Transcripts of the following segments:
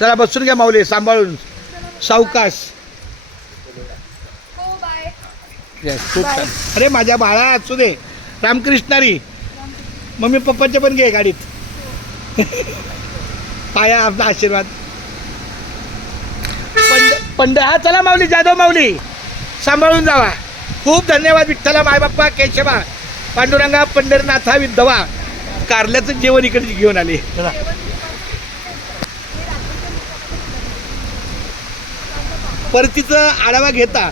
चला बसून घ्या माऊली, सांभाळून, सावकाश. येस, खूप छान. अरे माझ्या बाळा असू दे. रामकृष्णारी. मम्मी पप्पाचे पण घे गाडीत. पाया आपला आशीर्वाद. हा चला माऊली, जाधव माऊली, सांभाळून जावा. खूप धन्यवाद. विठ्ठला मायबाप्पा, केशवा, पांडुरंगा, पंढरनाथा, विधवा. कारल्याचं जेवण इकडे घेऊन आले. परतीचा आढावा घेता.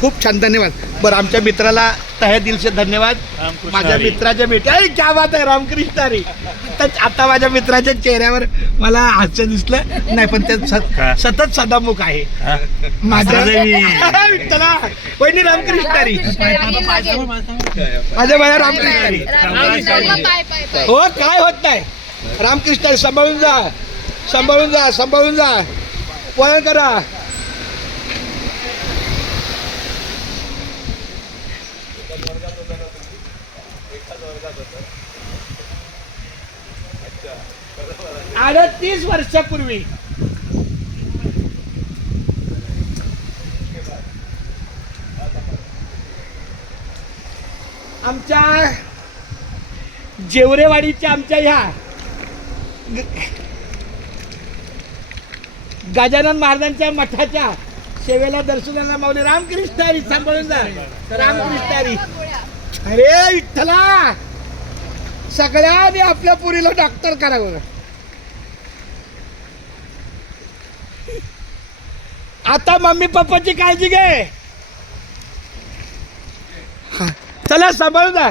खूप छान, धन्यवाद. बरं, आमच्या मित्राला तहे दिल से धन्यवाद. माझ्या मित्राच्या भेटी, अरे क्या बात आहे, रामकृष्ण हरी. आता माझ्या मित्राच्या चेहऱ्यावर मला हास्य दिसलं नाही, पण ते सतत सदामुख आहे माझ्या विठ्ठला. वहिनी रामकृष्ण हरी. माझ्या बाळा रामकृष्ण हरी. हो, काय होत नाही. रामकृष्ण हरी. सांभाळून जा, सांभाळून जा, सांभाळून जा. वळण करा. आणि 30 वर्षापूर्वी आमच्या जेवरेवाडीच्या आमच्या ह्या गजानन महाराजांच्या मठाच्या सेवेला दर्शनाला माऊली रामकृष्ण हरी. सांभाळून जा, रामकृष्ण हरी. अरे विठ्ठला, सगळ्यांनी आपल्या पुरीला डॉक्टर करावं. आता मम्मी पप्पाची काळजी घे. चला, सांभाळून जा.